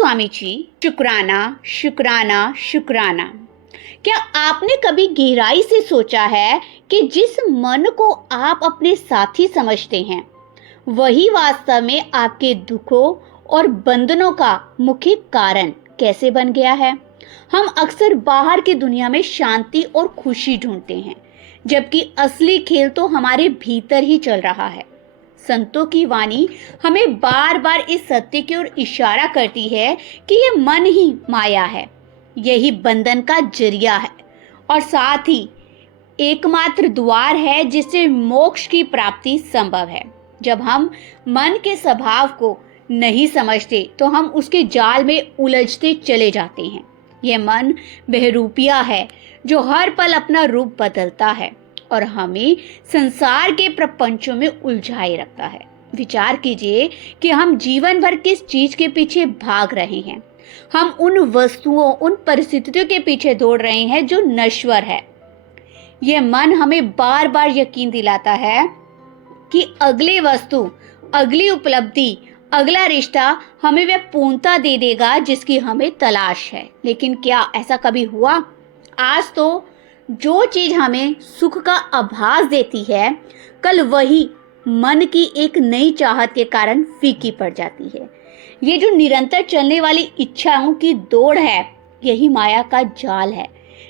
स्वामी जी, शुक्राना शुक्राना शुक्राना। क्या आपने कभी गहराई से सोचा है कि जिस मन को आप अपने साथी समझते हैं वही वास्तव में आपके दुखों और बंधनों का मुख्य कारण कैसे बन गया है? हम अक्सर बाहर की दुनिया में शांति और खुशी ढूंढते हैं, जबकि असली खेल तो हमारे भीतर ही चल रहा है। संतों की वाणी हमें बार बार इस सत्य की ओर इशारा करती है कि यह मन ही माया है, यही बंधन का जरिया है और साथ ही एकमात्र द्वार है जिससे मोक्ष की प्राप्ति संभव है। जब हम मन के स्वभाव को नहीं समझते तो हम उसके जाल में उलझते चले जाते हैं। यह मन बहरूपिया है जो हर पल अपना रूप बदलता है और हमें संसार के प्रपंचों में उलझाए रखता है। विचार कीजिए कि हम जीवन भर किस चीज के पीछे भाग रहे हैं। हम उन वस्तुओं, उन परिस्थितियों के पीछे दौड़ रहे हैं जो नश्वर है। यह मन हमें बार बार यकीन दिलाता है कि अगली वस्तु, अगली उपलब्धि, अगला रिश्ता हमें वह पूर्णता दे देगा जिसकी हमें तलाश है। लेकिन क्या ऐसा कभी हुआ? आज तो जो चीज हमें सुख का आभास देती है, कल वही मन की एक नई चाहत के कारण फीकी पड़ जाती है। ये जो निरंतर चलने वाली इच्छाओं की दौड़ है, यही माया का जाल है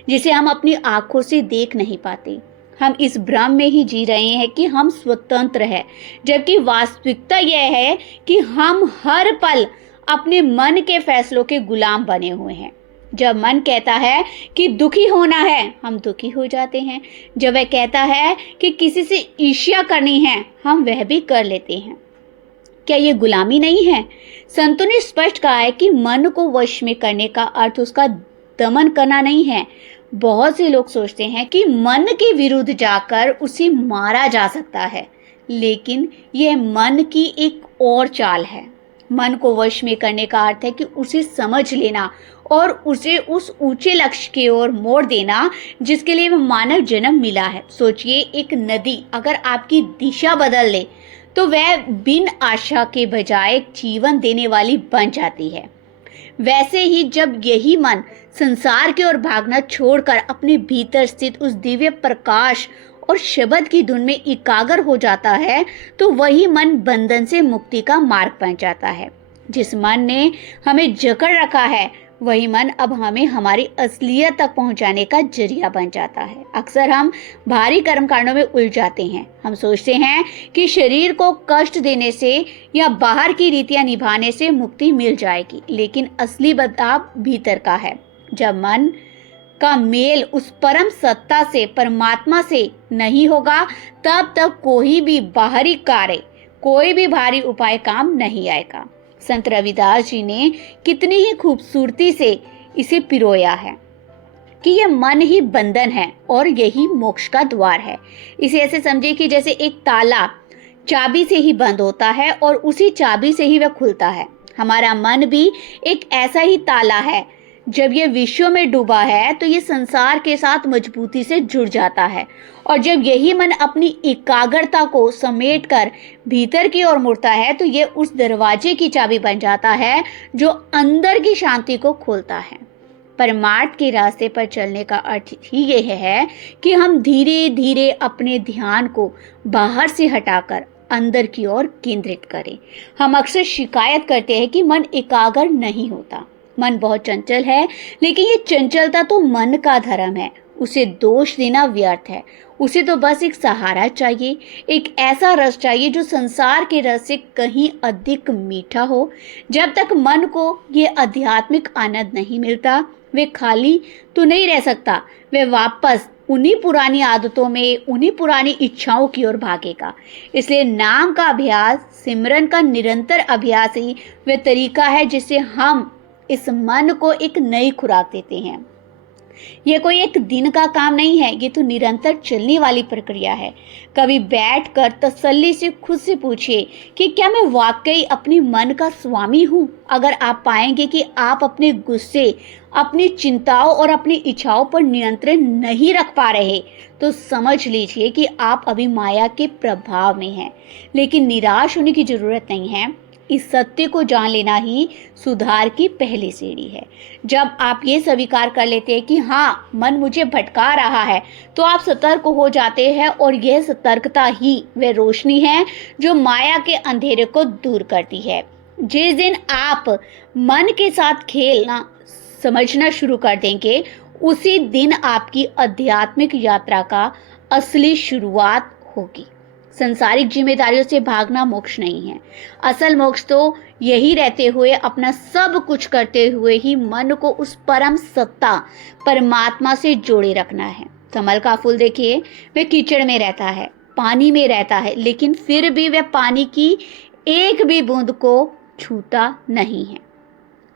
जिसे हम अपनी आंखों से देख नहीं पाते। हम इस भ्रम में ही जी रहे हैं कि हम स्वतंत्र हैं, जबकि वास्तविकता यह है कि हम हर पल अपने मन के फैसलों के गुलाम बने हुए हैं। जब मन कहता है कि दुखी होना है, हम दुखी हो जाते हैं। जब वह कहता है कि किसी से ईर्ष्या करनी है, हम वह भी कर लेते हैं। क्या ये गुलामी नहीं है? संतों ने स्पष्ट कहा है कि मन को वश में करने का अर्थ उसका दमन करना नहीं है। बहुत से लोग सोचते हैं कि मन के विरुद्ध जाकर उसे मारा जा सकता है, लेकिन यह मन की एक और चाल है। मन को वश में करने का अर्थ है कि उसे समझ लेना और उसे उस ऊंचे लक्ष्य की ओर मोड़ देना जिसके लिए वह मानव जन्म मिला है। सोचिए, एक नदी अगर आपकी दिशा बदल ले तो वह बिन आशा के बजाय जीवन देने वाली बन जाती है। वैसे ही जब यही मन संसार की ओर भागना छोड़कर अपने भीतर स्थित उस दिव्य प्रकाश और शब्द की धुन में एकाग्र हो जाता है, तो वही मन बंधन से मुक्ति का मार्ग बन जाता है। जिस मन ने हमें जकड़ रखा है, वही मन अब हमें हमारी असलियत तक पहुंचाने का जरिया बन जाता है। अक्सर हम भारी कर्मकांडों में उलझ जाते हैं। हम सोचते हैं कि शरीर को कष्ट देने से या बाहर की रीतियां निभाने से मुक्ति मिल जाएगी, लेकिन असली बदलाव भीतर का है। जब मन का मेल उस परम सत्ता से, परमात्मा से नहीं होगा, तब तक कोई भी बाहरी कार्य, कोई भी भारी उपाय काम नहीं आएगा। संत रविदास जी ने कितनी ही खूबसूरती से इसे पिरोया है कि यह मन ही बंधन है और यही मोक्ष का द्वार है। इसे ऐसे समझिए कि जैसे एक ताला चाबी से ही बंद होता है और उसी चाबी से ही वह खुलता है। हमारा मन भी एक ऐसा ही ताला है। जब यह विश्व में डूबा है तो यह संसार के साथ मजबूती से जुड़ जाता है, और जब यही मन अपनी एकाग्रता को समेटकर भीतर की ओर मुड़ता है तो यह उस दरवाजे की चाबी बन जाता है जो अंदर की शांति को खोलता है। परमार्थ के रास्ते पर चलने का अर्थ ही यह है कि हम धीरे धीरे अपने ध्यान को बाहर से हटाकर अंदर की ओर केंद्रित करें। हम अक्सर शिकायत करते हैं कि मन एकाग्र नहीं होता, मन बहुत चंचल है, लेकिन ये चंचलता तो मन का धर्म है। उसे दोष देना व्यर्थ है। उसे तो बस एक सहारा चाहिए, एक ऐसा रस चाहिए जो संसार के रस से कहीं अधिक मीठा हो। जब तक मन को ये आध्यात्मिक आनंद नहीं मिलता, वे खाली तो नहीं रह सकता। वे वापस उन्हीं पुरानी आदतों में, उन्हीं पुरानी इच्छाओं की ओर भागेगा। इसलिए नाम का अभ्यास, सिमरन का निरंतर अभ्यास ही वह तरीका है जिससे हम इस मन को एक नई खुराक देते हैं। यह कोई एक दिन का काम नहीं है, ये तो निरंतर चलने वाली प्रक्रिया है। कभी बैठकर तसल्ली से खुद से पूछिए कि क्या मैं वाकई अपने मन का स्वामी हूँ। अगर आप पाएंगे कि आप अपने गुस्से, अपनी चिंताओं और अपनी इच्छाओं पर नियंत्रण नहीं रख पा रहे, तो समझ लीजिए कि आप अभी माया के प्रभाव में हैं। लेकिन निराश होने की जरूरत नहीं है। इस सत्य को जान लेना ही सुधार की पहली सीढ़ी है। जब आप ये स्वीकार कर लेते हैं कि हाँ, मन मुझे भटका रहा है, तो आप सतर्क हो जाते हैं और यह सतर्कता ही वह रोशनी है जो माया के अंधेरे को दूर करती है। जिस दिन आप मन के साथ खेलना समझना शुरू कर देंगे, उसी दिन आपकी आध्यात्मिक यात्रा का असली शुरुआत होगी। संसारिक जिम्मेदारियों से भागना मोक्ष नहीं है। असल मोक्ष तो यही रहते हुए, अपना सब कुछ करते हुए ही मन को उस परम सत्ता परमात्मा से जोड़े रखना है। कमल का फूल देखिए, वह कीचड़ में रहता है, पानी में रहता है, लेकिन फिर भी वह पानी की एक भी बूंद को छूता नहीं है।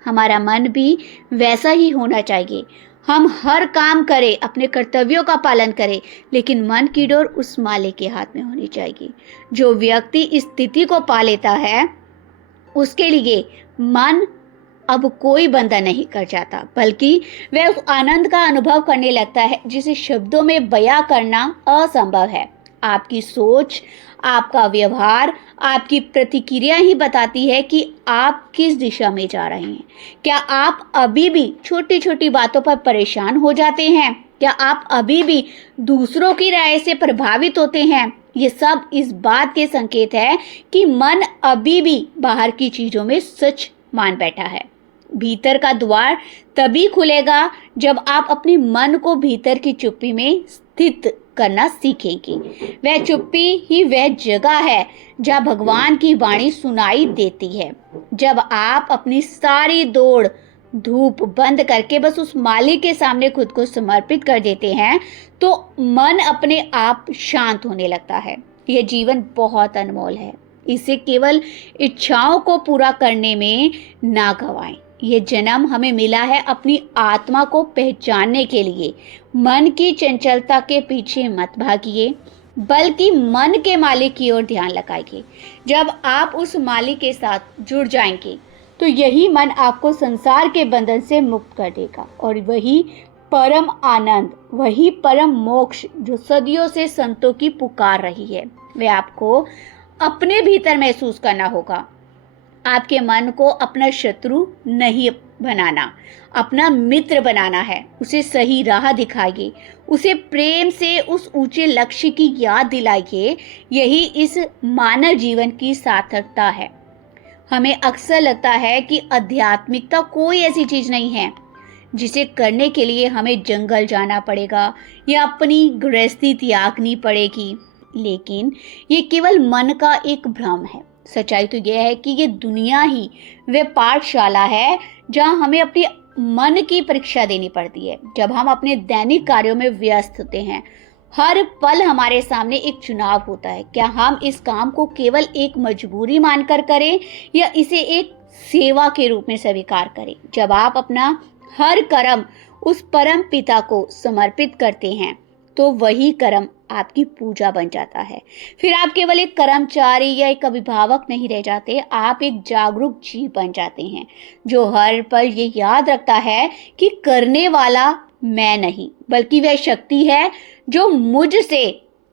हमारा मन भी वैसा ही होना चाहिए। हम हर काम करें, अपने कर्तव्यों का पालन करें, लेकिन मन की डोर उस मालिक के हाथ में होनी चाहिए। जो व्यक्ति इस स्थिति को पा लेता है, उसके लिए मन अब कोई बंधन नहीं कर जाता, बल्कि वह उस आनंद का अनुभव करने लगता है जिसे शब्दों में बयां करना असंभव है। आपकी सोच, आपका व्यवहार, आपकी प्रतिक्रिया ही बताती है कि आप किस दिशा में जा रहे हैं। क्या आप अभी भी छोटी छोटी बातों पर परेशान हो जाते हैं? क्या आप अभी भी दूसरों की राय से प्रभावित होते हैं? ये सब इस बात के संकेत है कि मन अभी भी बाहर की चीजों में सच मान बैठा है। भीतर का द्वार तभी खुलेगा जब आप अपने मन को भीतर की चुप्पी में स्थित करना सीखेंगे। वह चुप्पी ही वह जगह है जहाँ भगवान की वाणी सुनाई देती है। जब आप अपनी सारी दौड़ धूप बंद करके बस उस मालिक के सामने खुद को समर्पित कर देते हैं, तो मन अपने आप शांत होने लगता है। यह जीवन बहुत अनमोल है, इसे केवल इच्छाओं को पूरा करने में ना गंवाएं। ये जन्म हमें मिला है अपनी आत्मा को पहचानने के लिए। मन की चंचलता के पीछे मत भागिए, बल्कि मन के मालिक की ओर ध्यान लगाइए। जब आप उस मालिक के साथ जुड़ जाएंगे, तो यही मन आपको संसार के बंधन से मुक्त कर देगा, और वही परम आनंद, वही परम मोक्ष जो सदियों से संतों की पुकार रही है, वह आपको अपने भीतर महसूस करना होगा। आपके मन को अपना शत्रु नहीं बनाना, अपना मित्र बनाना है। उसे सही राह दिखाइए, उसे प्रेम से उस ऊंचे लक्ष्य की याद दिलाइए। यही इस मानव जीवन की सार्थकता है। हमें अक्सर लगता है कि आध्यात्मिकता कोई ऐसी चीज नहीं है जिसे करने के लिए हमें जंगल जाना पड़ेगा या अपनी गृहस्थी त्यागनी पड़ेगी, लेकिन ये केवल मन का एक भ्रम है। सच्चाई तो यह है कि ये दुनिया ही वह पाठशाला है जहाँ हमें अपने मन की परीक्षा देनी पड़ती है। जब हम अपने दैनिक कार्यों में व्यस्त होते हैं, हर पल हमारे सामने एक चुनाव होता है। क्या हम इस काम को केवल एक मजबूरी मानकर करें या इसे एक सेवा के रूप में स्वीकार करें? जब आप अपना हर कर्म उस परम पिता को समर्पित करते हैं, तो वही कर्म आपकी पूजा बन जाता है। फिर आप केवल एक कर्मचारी या एक अभिभावक नहीं रह जाते, आप एक जागरूक जीव बन जाते हैं जो हर पल ये याद रखता है कि करने वाला मैं नहीं, बल्कि वह शक्ति है जो मुझसे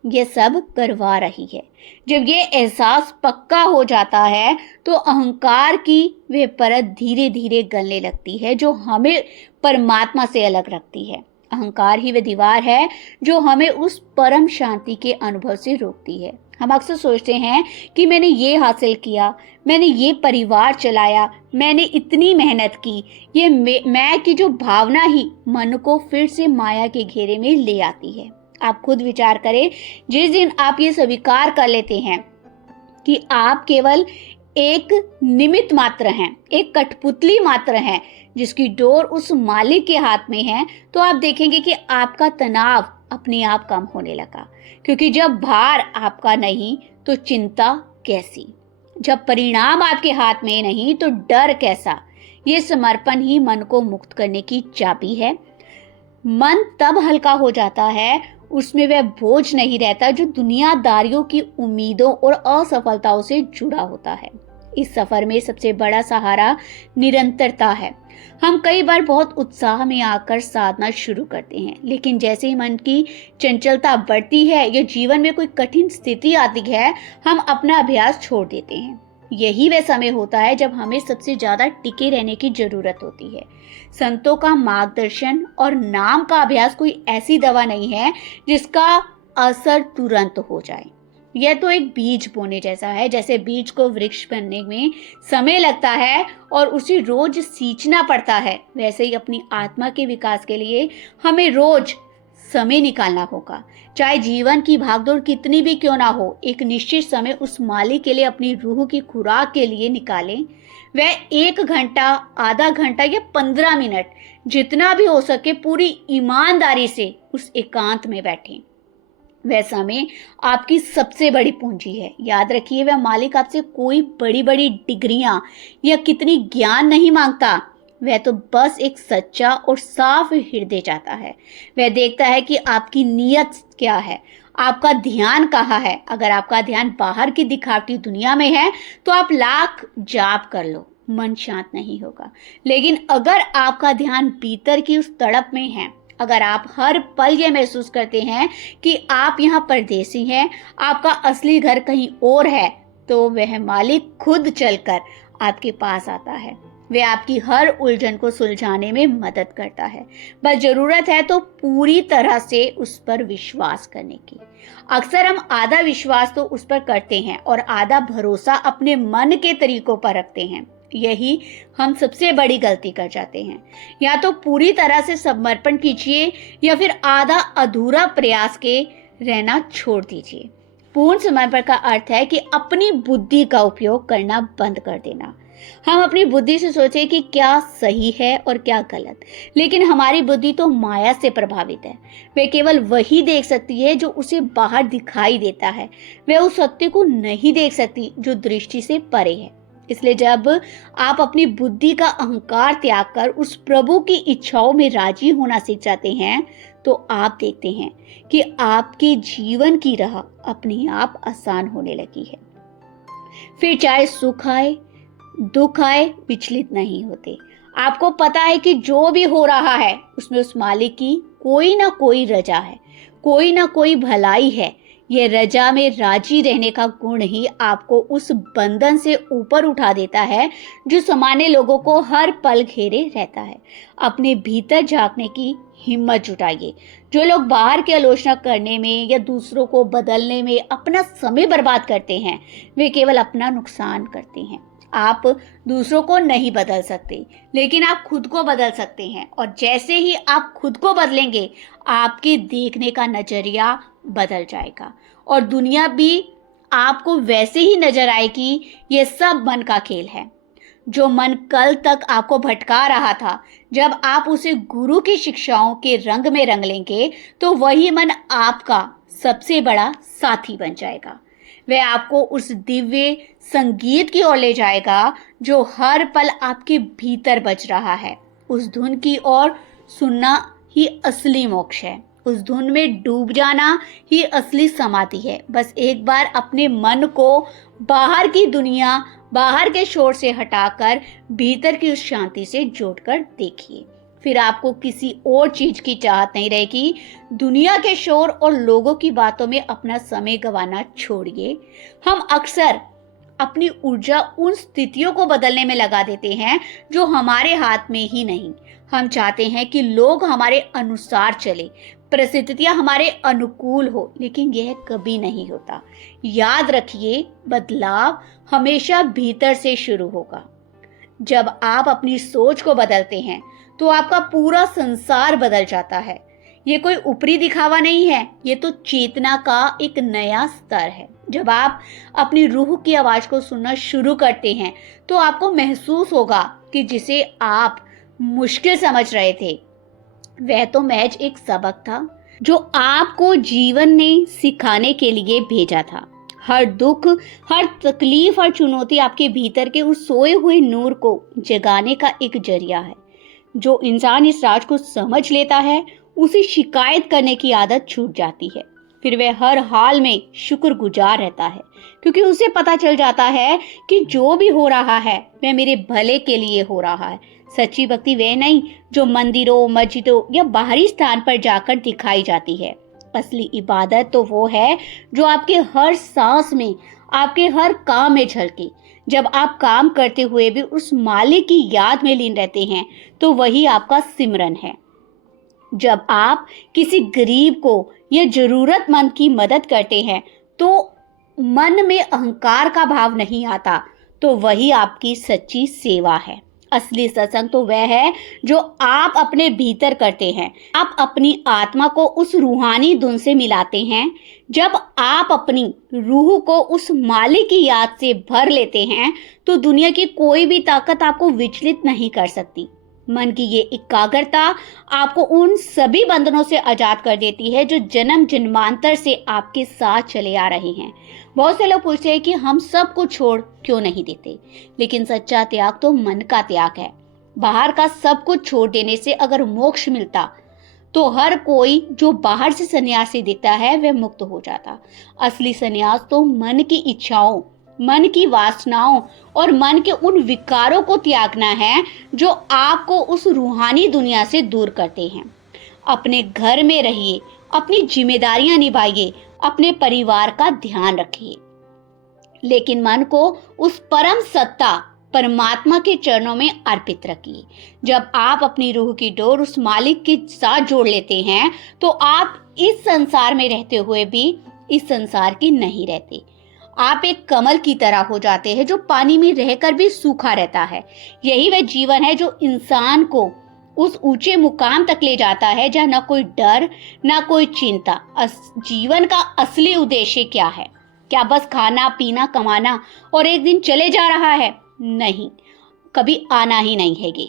ये सब करवा रही है। जब ये एहसास पक्का हो जाता है, तो अहंकार की वह परत धीरे धीरे गलने लगती है जो हमें परमात्मा से अलग रखती है। अहंकार ही वह दीवार है जो हमें उस परम शांति के अनुभव से रोकती है। हम अक्सर सोचते हैं कि मैंने ये हासिल किया, मैंने ये परिवार चलाया, मैंने इतनी मेहनत की। ये मैं की जो भावना ही मन को फिर से माया के घेरे में ले आती है। आप खुद विचार करें, जिस दिन आप ये स्वीकार कर लेते हैं कि आप केवल एक निमित्त मात्र हैं, एक कठपुतली मात्र हैं जिसकी डोर उस मालिक के हाथ में है, तो आप देखेंगे कि आपका तनाव अपने आप कम होने लगा। क्योंकि जब भार आपका नहीं तो चिंता कैसी, जब परिणाम आपके हाथ में नहीं तो डर कैसा। ये समर्पण ही मन को मुक्त करने की चाबी है। मन तब हल्का हो जाता है, उसमें वह बोझ नहीं रहता जो दुनियादारियों की उम्मीदों और असफलताओं से जुड़ा होता है। इस सफर में सबसे बड़ा सहारा निरंतरता है। हम कई बार बहुत उत्साह में आकर साधना शुरू करते हैं, लेकिन जैसे ही मन की चंचलता बढ़ती है या जीवन में कोई कठिन स्थिति आती है, हम अपना अभ्यास छोड़ देते हैं। यही वह समय होता है जब हमें सबसे ज़्यादा टिके रहने की ज़रूरत होती है। संतों का मार्गदर्शन और नाम का अभ्यास कोई ऐसी दवा नहीं है जिसका असर तुरंत हो जाए। यह तो एक बीज बोने जैसा है। जैसे बीज को वृक्ष बनने में समय लगता है और उसे रोज सींचना पड़ता है, वैसे ही अपनी आत्मा के विकास के लिए हमें रोज समय निकालना होगा। चाहे जीवन की भागदौड़ कितनी भी क्यों ना हो, एक निश्चित समय उस मालिक के लिए अपनी रूह की खुराक के लिए निकालें। वह 1 घंटा, आधा घंटा या 15 मिनट, जितना भी हो सके पूरी ईमानदारी से उस एकांत में बैठें। वह समय आपकी सबसे बड़ी पूंजी है। याद रखिए, वह मालिक आपसे कोई बड़ी बड़ी डिग्रियां या कितनी ज्ञान नहीं मांगता। वह तो बस एक सच्चा और साफ हृदय चाहता है। वह देखता है कि आपकी नीयत क्या है, आपका ध्यान कहाँ है। अगर आपका ध्यान बाहर की दिखावटी दुनिया में है तो आप लाख जाप कर लो, मन शांत नहीं होगा। लेकिन अगर आपका ध्यान भीतर की उस तड़प में है, अगर आप हर पल ये महसूस करते हैं कि आप यहाँ परदेसी हैं, आपका असली घर कहीं और है, तो वह मालिक खुद चलकर आपके पास आता है। वह आपकी हर उलझन को सुलझाने में मदद करता है। बस जरूरत है तो पूरी तरह से उस पर विश्वास करने की। अक्सर हम आधा विश्वास तो उस पर करते हैं और आधा भरोसा अपने मन के तरीकों पर रखते हैं। यही हम सबसे बड़ी गलती कर जाते हैं। या तो पूरी तरह से समर्पण कीजिए या फिर आधा अधूरा प्रयास के रहना छोड़ दीजिए। पूर्ण समर्पण का अर्थ है कि अपनी बुद्धि का उपयोग करना बंद कर देना। हम अपनी बुद्धि से सोचें कि क्या सही है और क्या गलत, लेकिन हमारी बुद्धि तो माया से प्रभावित है। वह केवल वही देख सकती है जो उसे बाहर दिखाई देता है। वह उस सत्य को नहीं देख सकती जो दृष्टि से परे है। इसलिए जब आप अपनी बुद्धि का अहंकार त्याग कर उस प्रभु की इच्छाओं में राजी होना सीख जाते हैं, तो आप देखते हैं कि आपके जीवन की राह अपने आप आसान होने लगी है। फिर चाहे सुख आए, दुख आए, विचलित नहीं होते। आपको पता है कि जो भी हो रहा है उसमें उस मालिक की कोई ना कोई रजा है, कोई ना कोई भलाई है। यह रजा में राजी रहने का गुण ही आपको उस बंधन से ऊपर उठा देता है जो सामान्य लोगों को हर पल घेरे रहता है। अपने भीतर झांकने की हिम्मत जुटाइए। जो लोग बाहर की आलोचना करने में या दूसरों को बदलने में अपना समय बर्बाद करते हैं, वे केवल अपना नुकसान करते हैं। आप दूसरों को नहीं बदल सकते, लेकिन आप खुद को बदल सकते हैं। और जैसे ही आप खुद को बदलेंगे, आपके देखने का नजरिया बदल जाएगा और दुनिया भी आपको वैसे ही नजर आएगी। ये सब मन का खेल है। जो मन कल तक आपको भटका रहा था, जब आप उसे गुरु की शिक्षाओं के रंग में रंग लेंगे, तो वही मन आपका सबसे बड़ा साथी बन जाएगा। वह आपको उस दिव्य संगीत की ओर ले जाएगा जो हर पल आपके भीतर बज रहा है। उस धुन की ओर सुनना ही असली मोक्ष है। उस धुन में डूब जाना ही असली समाधि है। बस एक बार अपने मन को बाहर की दुनिया, बाहर के शोर से हटाकर भीतर की उस शांति से जोड़कर देखिए। फिर आपको किसी और चीज की चाहत नहीं रहेगी। दुनिया के शोर और लोगों की बातों में अपना समय गंवाना छोड़िए। हम अक्सर अपनी ऊर्जा उन स्थितियों को बदलने में लगा देते हैं जो हमारे हाथ में ही नहीं। हम चाहते हैं कि लोग हमारे अनुसार चले, परिस्थितियां हमारे अनुकूल हो, लेकिन यह कभी नहीं होता। याद रखिए, बदलाव हमेशा भीतर से शुरू होगा। जब आप अपनी सोच को बदलते हैं तो आपका पूरा संसार बदल जाता है। ये कोई ऊपरी दिखावा नहीं है, ये तो चेतना का एक नया स्तर है। जब आप अपनी रूह की आवाज को सुनना शुरू करते हैं तो आपको महसूस होगा कि जिसे आप मुश्किल समझ रहे थे, वह तो महज एक सबक था जो आपको जीवन ने सिखाने के लिए भेजा था। हर दुख, हर तकलीफ, हर चुनौती आपके भीतर के उस सोए हुए नूर को जगाने का एक जरिया है। जो इंसान इस राज को समझ लेता है, उसे शिकायत करने की आदत छूट जाती है। फिर वह हर हाल में शुक्रगुजार रहता है, क्योंकि उसे पता चल जाता है कि जो भी हो रहा है वह मेरे भले के लिए हो रहा है। सच्ची भक्ति वह नहीं जो मंदिरों, मस्जिदों या बाहरी स्थान पर जाकर दिखाई जाती है। असली इबादत तो वो है जो आपके हर सांस में, आपके हर काम में झलके। जब आप काम करते हुए भी उस मालिक की याद में लीन रहते हैं, तो वही आपका सिमरन है। जब आप किसी गरीब को या जरूरतमंद की मदद करते हैं, तो मन में अहंकार का भाव नहीं आता, तो वही आपकी सच्ची सेवा है। असली सत्संग तो वह है जो आप अपने भीतर करते हैं। आप अपनी आत्मा को उस रूहानी धुन से मिलाते हैं। जब आप अपनी रूह को उस मालिक की याद से भर लेते हैं, तो दुनिया की कोई भी ताकत आपको विचलित नहीं कर सकती। मन की ये एकाग्रता आपको उन सभी बंधनों से आजाद कर देती है जो जन्म जन्मांतर से आपके साथ चले आ रहे हैं। बहुत से लोग पूछते हैं कि हम सब कुछ छोड़ क्यों नहीं देते, लेकिन सच्चा त्याग तो मन का त्याग है। बाहर का सब कुछ छोड़ देने से अगर मोक्ष मिलता, तो हर कोई जो बाहर से सन्यासी दिखता है वह मुक्त हो जाता। असली सन्यास तो मन की इच्छाओं, मन की वासनाओं और मन के उन विकारों को त्यागना है जो आपको उस रूहानी दुनिया से दूर करते हैं। अपने घर में रहिए, अपनी जिम्मेदारियां निभाइए, अपने परिवार का ध्यान रखिए, लेकिन मन को उस परम सत्ता परमात्मा के चरणों में अर्पित रखिए। जब आप अपनी रूह की डोर उस मालिक के साथ जोड़ लेते हैं, तो आप इस संसार में रहते हुए भी इस संसार की नहीं रहते। आप एक कमल की तरह हो जाते हैं जो पानी में रहकर भी सूखा रहता है। यही वह जीवन है जो इंसान को उस ऊंचे मुकाम तक ले जाता है जहाँ न कोई डर, न कोई चिंता। जीवन का असली उद्देश्य क्या है? क्या बस खाना पीना कमाना और एक दिन चले जा रहा है? नहीं, कभी आना ही नहीं है।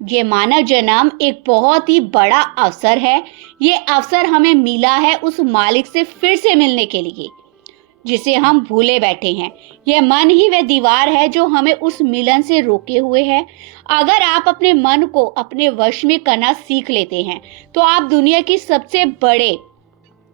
ये मानव जन्म एक बहुत ही बड़ा अवसर है। ये अवसर हमें मिला है उस मालिक से फिर से मिलने के लिए जिसे हम भूले बैठे हैं। यह मन ही वह दीवार है जो हमें उस मिलन से रोके हुए है। अगर आप अपने मन को अपने वश में करना सीख लेते हैं, तो आप दुनिया की सबसे बड़े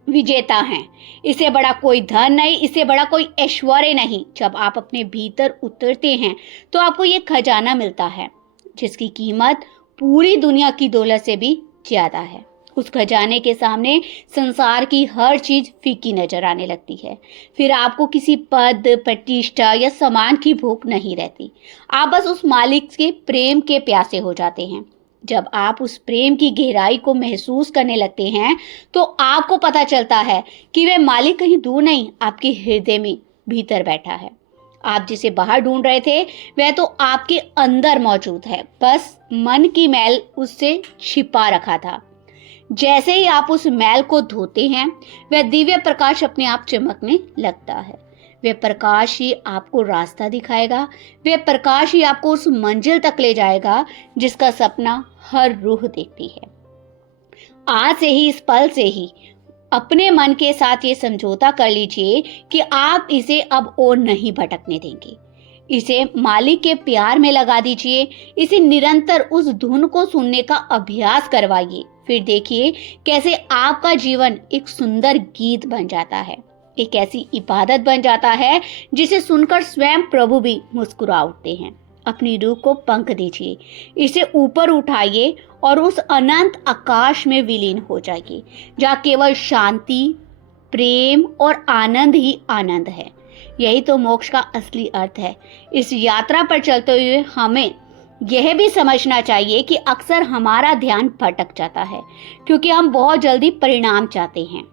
विजेता हैं। इससे बड़ा कोई धन नहीं, इससे बड़ा कोई ऐश्वर्य नहीं। जब आप अपने भीतर उतरते हैं, तो आपको ये खजाना मिलता है जिसकी कीमत पूरी दुनिया की दौलत से भी ज्यादा है। उस खजाने के सामने संसार की हर चीज फीकी नजर आने लगती है। फिर आपको किसी पद, प्रतिष्ठा या सम्मान की भूख नहीं रहती। आप बस उस मालिक के प्रेम के प्यासे हो जाते हैं। जब आप उस प्रेम की गहराई को महसूस करने लगते हैं, तो आपको पता चलता है कि वह मालिक कहीं दूर नहीं, आपके हृदय में भीतर बैठा है। आप जिसे बाहर ढूंढ रहे थे, वह तो आपके अंदर मौजूद है, बस मन की मैल उससे छिपा रखा था। जैसे ही आप उस मैल को धोते हैं, वह दिव्य प्रकाश अपने आप चमकने लगता है। वह प्रकाश ही आपको रास्ता दिखाएगा। वह प्रकाश ही आपको उस मंजिल तक ले जाएगा जिसका सपना हर रूह देखती है। आज से ही, इस पल से ही अपने मन के साथ ये समझौता कर लीजिए कि आप इसे अब और नहीं भटकने देंगे। इसे मालिक के प्यार में लगा दीजिए। इसे निरंतर उस धुन को सुनने का अभ्यास करवाइए। फिर देखिए कैसे आपका जीवन एक सुंदर गीत बन जाता है, एक ऐसी इबादत बन जाता है जिसे सुनकर स्वयं प्रभु भी मुस्कुरा उठते हैं। अपनी रूह को पंख दीजिए, इसे ऊपर उठाइए और उस अनंत आकाश में विलीन हो जाइए, जहाँ केवल शांति, प्रेम और आनंद ही आनंद है। यही तो मोक्ष का असली अर्थ है। इस यात्रा पर चलते हुए हमें यह भी समझना चाहिए कि अक्सर हमारा ध्यान भटक जाता है, क्योंकि हम बहुत जल्दी परिणाम चाहते हैं।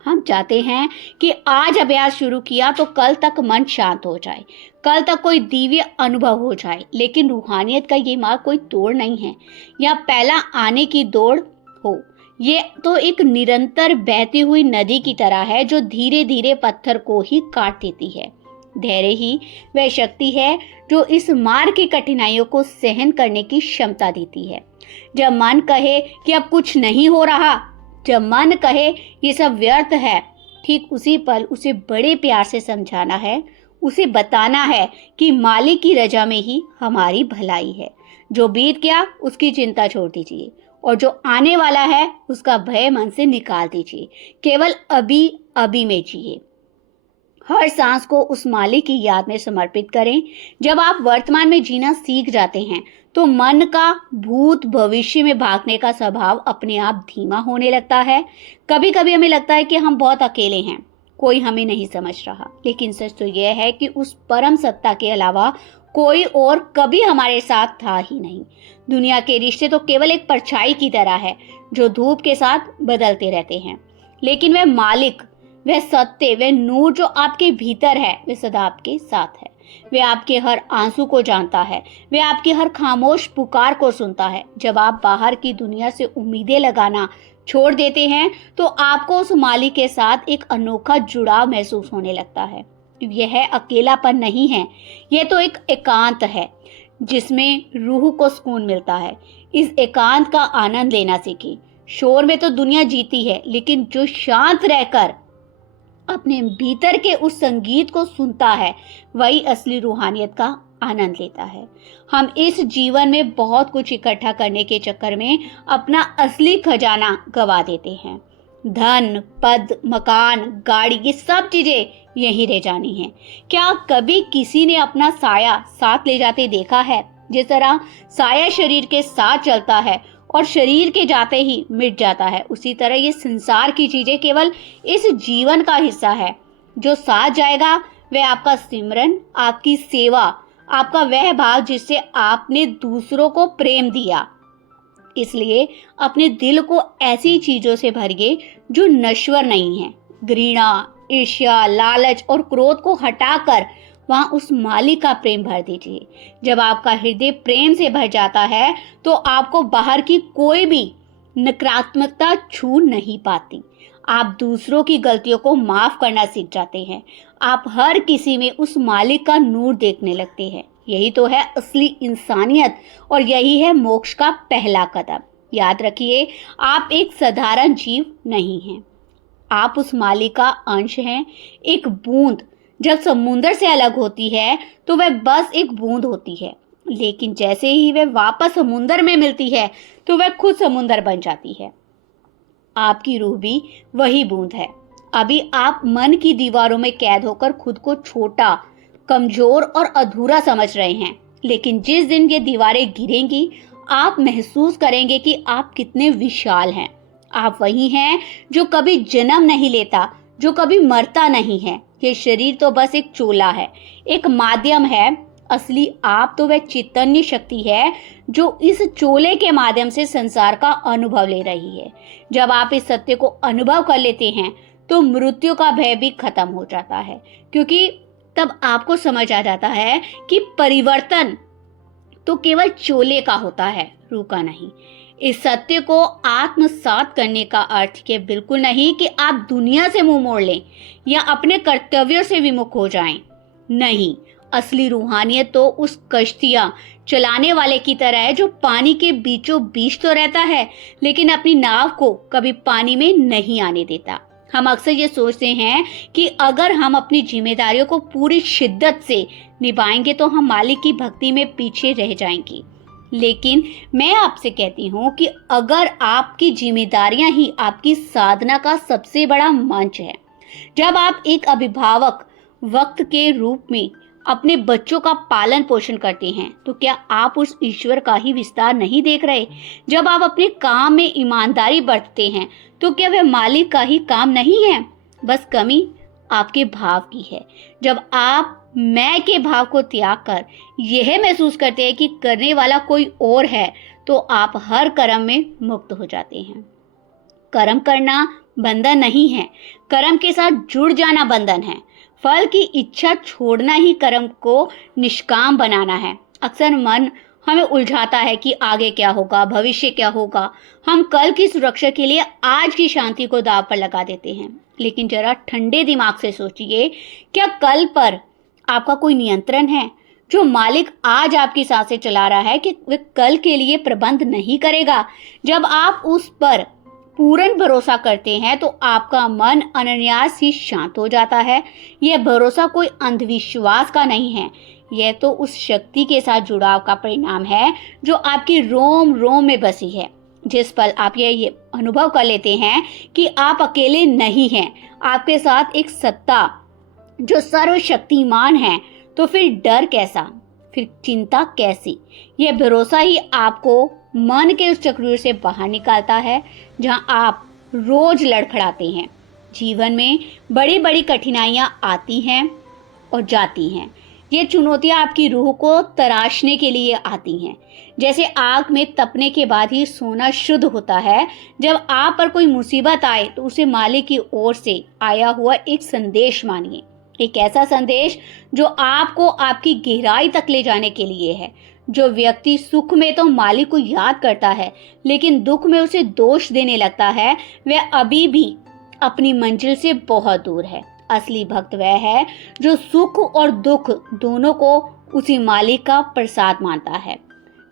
हम चाहते हैं कि आज अभ्यास शुरू किया तो कल तक मन शांत हो जाए, कल तक कोई दिव्य अनुभव हो जाए। लेकिन रूहानियत का ये मार्ग कोई दौड़ नहीं है या पहला आने की दौड़ हो। ये तो एक निरंतर बहती हुई नदी की तरह है जो धीरे धीरे पत्थर को ही काट देती है। धैर्य ही वह शक्ति है जो इस मार्ग की कठिनाइयों को सहन करने की क्षमता देती है। जब मन कहे कि अब कुछ नहीं हो रहा, जब मन कहे ये सब व्यर्थ है, ठीक उसी पल उसे बड़े प्यार से समझाना है, उसे बताना है कि मालिक की रजा में ही हमारी भलाई है। जो बीत गया उसकी चिंता छोड़ दीजिए और जो आने वाला है उसका भय मन से निकाल दीजिए। केवल अभी अभी में जिए। हर सांस को उस मालिक की याद में समर्पित करें। जब आप वर्तमान में जीना सीख जाते हैं, तो मन का भूत भविष्य में भागने का स्वभाव अपने आप धीमा होने लगता है। कभी कभी हमें लगता है कि हम बहुत अकेले हैं कोई हमें नहीं समझ रहा, लेकिन सच तो यह है कि उस परम सत्ता के अलावा कोई और कभी हमारे साथ था ही नहीं। दुनिया के रिश्ते तो केवल एक परछाई की तरह है जो धूप के साथ बदलते रहते हैं, लेकिन वह मालिक, वह सत्य, वह नूर जो आपके भीतर है, वह सदा आपके साथ है। वह आपके हर आंसू को जानता है, वह आपकी हर खामोश पुकार को सुनता है। जब आप बाहर की दुनिया से उम्मीदें लगाना छोड़ देते हैं तो आपको उस मालिक के साथ एक अनोखा जुड़ाव महसूस होने लगता है। यह अकेलापन नहीं है, यह तो एक एकांत है जिसमें रूह को सुकून मिलता है। इस एकांत का आनंद लेना सीखें। शोर में तो दुनिया जीती है, लेकिन जो शांत रहकर अपने भीतर के उस संगीत को सुनता है वही असली रूहानियत का आनंद लेता है। हम इस जीवन में बहुत कुछ इकट्ठा करने के चक्कर में अपना असली खजाना गवा देते हैं। धन, पद, मकान, गाड़ी, ये सब चीजें यहीं रह जानी हैं। क्या कभी किसी ने अपना साया साथ ले जाते देखा है? जिस तरह साया शरीर के साथ चलता है और शरीर के जाते ही मिट जाता है, उसी तरह ये संसार की चीजें केवल इस जीवन का हिस्सा है। जो साथ जाएगा वह आपका सिमरन, आपकी सेवा, आपका वह भाव जिससे आपने दूसरों को प्रेम दिया। इसलिए अपने दिल को ऐसी चीजों से भरिए जो नश्वर नहीं है। घृणा, ईर्ष्या, लालच और क्रोध को हटाकर वहां उस मालिक का प्रेम भर दीजिए। जब आपका हृदय प्रेम से भर जाता है तो आपको बाहर की कोई भी नकारात्मकता छू नहीं पाती। आप दूसरों की गलतियों को माफ करना सीख जाते हैं। आप हर किसी में उस मालिक का नूर देखने लगते हैं। यही तो है असली इंसानियत और यही है मोक्ष का पहला कदम। याद रखिए, आप एक साधारण जीव नहीं हैं, आप उस मालिक का अंश हैं। एक बूंद जब समुंदर से अलग होती है तो वह बस एक बूंद होती है, लेकिन जैसे ही वह वापस समुंदर में मिलती है तो वह खुद समुंदर बन जाती है। आपकी रूह भी वही बूंद है। अभी आप मन की दीवारों में कैद होकर खुद को छोटा, कमजोर और अधूरा समझ रहे हैं, लेकिन जिस दिन ये दीवारें गिरेंगी आप महसूस करेंगे कि आप कितने विशाल हैं। आप वही हैं जो कभी जन्म नहीं लेता, जो कभी मरता नहीं है। ये शरीर तो बस एक चोला है, एक माध्यम है। असली आप तो वह चैतन्य शक्ति है जो इस चोले के माध्यम से संसार का अनुभव ले रही है। जब आप इस सत्य को अनुभव कर लेते हैं तो मृत्यु का भय भी खत्म हो जाता है, क्योंकि तब आपको समझ आ जाता है कि परिवर्तन तो केवल चोले का होता है, रूह का नहीं। इस सत्य को आत्मसात करने का अर्थ ये बिल्कुल नहीं कि आप दुनिया से मुंह मोड़ लें या अपने कर्तव्यों से विमुख हो जाएं। नहीं, असली रूहानियत तो उस कश्तियां चलाने वाले की तरह है जो पानी के बीचों बीच तो रहता है, लेकिन अपनी नाव को कभी पानी में नहीं आने देता। हम अक्सर ये सोचते हैं कि अगर हम अपनी जिम्मेदारियों को पूरी शिद्दत से निभाएंगे तो हम मालिक की भक्ति में पीछे रह जाएंगे। लेकिन मैं आपसे कहती हूँ कि अगर आपकी जिम्मेदारियां ही आपकी साधना का सबसे बड़ा मंच है, जब आप एक अभिभावक वक्त के रूप में अपने बच्चों का पालन पोषण करते हैं, तो क्या आप उस ईश्वर का ही विस्तार नहीं देख रहे? जब आप अपने काम में ईमानदारी बरतते हैं, तो क्या वह मालिक का ही काम नहीं है? बस कमी आपके भाव की है। जब आप मैं के भाव को त्याग कर यह महसूस करते हैं कि करने वाला कोई और है, तो आप हर कर्म में मुक्त हो जाते हैं। कर्म करना बंधन नहीं है, कर्म के साथ जुड़ जाना बंधन है। फल की इच्छा छोड़ना ही कर्म को निष्काम बनाना है। अक्सर मन हमें उलझाता है कि आगे क्या होगा, भविष्य क्या होगा। हम कल की सुरक्षा के लिए आज की शांति को दांव पर लगा देते हैं। लेकिन जरा ठंडे दिमाग से सोचिए, क्या कल पर आपका कोई नियंत्रण है? जो मालिक आज आपकी सांसें चला रहा है, कि वह कल के लिए प्रबंध नहीं करेगा? जब आप उस पर पूर्ण भरोसा करते हैं तो आपका मन अनायास ही शांत हो जाता है। यह भरोसा कोई अंधविश्वास का नहीं है, यह तो उस शक्ति के साथ जुड़ाव का परिणाम है जो आपकी रोम रोम में बसी है। जिस पल आप ये अनुभव कर लेते हैं कि आप अकेले नहीं हैं, आपके साथ एक सत्ता जो सर्वशक्तिमान है, तो फिर डर कैसा, फिर चिंता कैसी? यह भरोसा ही आपको मन के उस चक्रव्यूह से बाहर निकालता है जहां आप रोज लड़खड़ाते हैं, जीवन में बड़ी बड़ी कठिनाइयाँ आती हैं और जाती हैं। ये चुनौतियाँ आपकी रूह को तराशने के लिए आती हैं। जैसे आग में तपने के बाद ही सोना शुद्ध होता है, जब आप पर कोई मुसीबत आए तो उसे मालिक की ओर से आया हुआ एक संदेश मानिए। एक ऐसा संदेश जो आपको आपकी गहराई तक ले जाने के लिए है। जो व्यक्ति सुख में तो मालिक को याद करता है, लेकिन दुख में उसे दोष देने लगता है, वह अभी भी अपनी मंजिल से बहुत दूर है। असली भक्त वह है जो सुख और दुख दोनों को उसी मालिक का प्रसाद मानता है।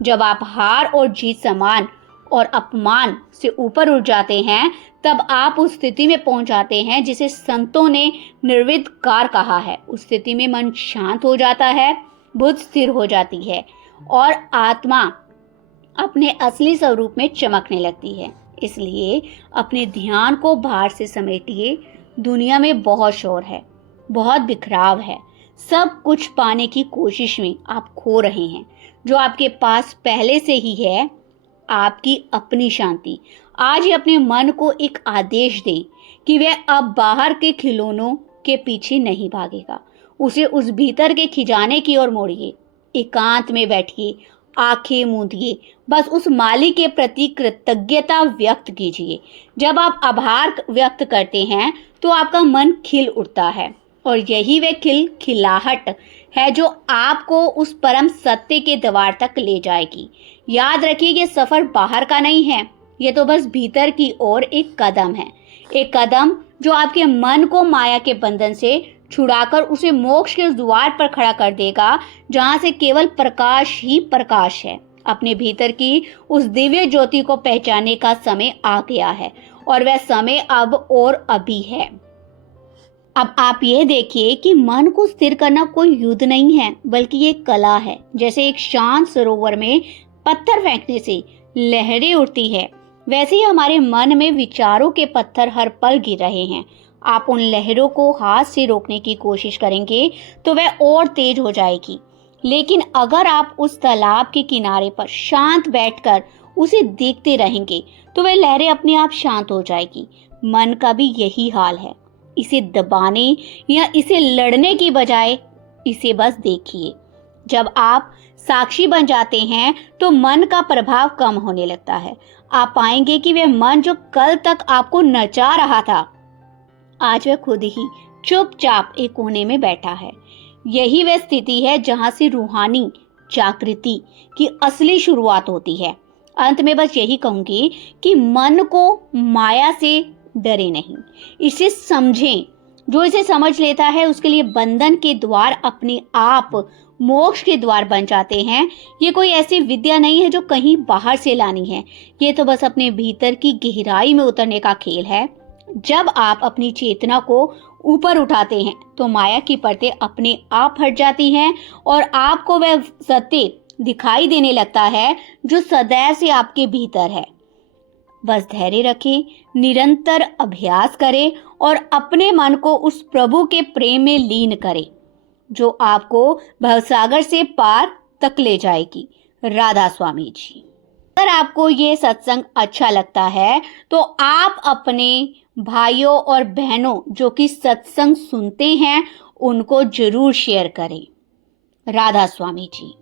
जब आप हार और जीत, समान और अपमान से ऊपर उठ जाते हैं, तब आप उस स्थिति में पहुंच जाते हैं जिसे संतों ने निर्विकार कहा है। उस स्थिति में मन शांत हो जाता है, बुद्धि स्थिर हो जाती है और आत्मा अपने असली स्वरूप में चमकने लगती है। इसलिए अपने ध्यान को बाहर से समेटिए। दुनिया में बहुत शोर है, बहुत बिखराव है। सब कुछ पाने की कोशिश में आप खो रहे हैं। जो आपके पास पहले से ही है, आपकी अपनी शांति। आज ही अपने मन को एक आदेश दें कि वह अब बाहर के खिलौनों के पीछे नहीं भागेगा। उसे उस भीतर के खिजाने की ओर मोड़िए। एकांत में बैठिए, आंखें मूंदिए, बस उस मालिक के प्रति कृतज्ञता व्यक्त कीजिए। जब आप आभार व्यक्त करते हैं तो आपका मन खिल उठता है और यही वह खिलाहट है जो आपको उस परम सत्य के द्वार तक ले जाएगी। याद रखिए, ये सफर बाहर का नहीं है, ये तो बस भीतर की ओर एक कदम है। एक कदम जो आपके मन को माया के बंधन से छुड़ाकर उसे मोक्ष के द्वार पर खड़ा कर देगा, जहां से केवल प्रकाश ही प्रकाश है। अपने भीतर की उस दिव्य ज्योति को पहचानने का समय आ गया है और वह समय अब और अभी है। अब आप ये देखिए कि मन को स्थिर करना कोई युद्ध नहीं है, बल्कि ये कला है। जैसे एक शांत सरोवर में पत्थर फेंकने से लहरें उठती है, वैसे ही हमारे मन में विचारों के पत्थर हर पल गिर रहे हैं। आप उन लहरों को हाथ से रोकने की कोशिश करेंगे तो वह और तेज हो जाएगी, लेकिन अगर आप उस तालाब के किनारे पर शांत बैठकर उसे देखते रहेंगे तो वह लहरें अपने आप शांत हो जाएगी। मन का भी यही हाल है। इसे दबाने या इसे लड़ने की बजाय इसे बस देखिए। जब आप साक्षी बन जाते हैं तो मन का प्रभाव कम होने लगता है। आप पाएंगे कि वह मन जो कल तक आपको नचा रहा था, आज वह खुद ही चुपचाप एक कोने में बैठा है। यही वह स्थिति है जहां से रूहानी जागृति की असली शुरुआत होती है। अंत में बस यही कहूंगी कि मन को माया से डरे नहीं, इसे समझें। जो इसे समझ लेता है उसके लिए बंधन के द्वार अपने आप मोक्ष के द्वार बन जाते हैं। ये कोई ऐसी विद्या नहीं है जो कहीं बाहर से लानी है, ये तो बस अपने भीतर की गहराई में उतरने का खेल है। जब आप अपनी चेतना को ऊपर उठाते हैं तो माया की परतें अपने आप हट जाती हैं और आपको वह सत्य दिखाई देने लगता है जो सदैव से आपके भीतर है। बस धैर्य रखें, निरंतर अभ्यास करें और अपने मन को उस प्रभु के प्रेम में लीन करें जो आपको भवसागर से पार तक ले जाएगी। राधा स्वामी जी। अगर आपको ये सत्संग अच्छा लगता है तो आप अपने भाइयों और बहनों जो कि सत्संग सुनते हैं उनको जरूर शेयर करें। राधा स्वामी जी।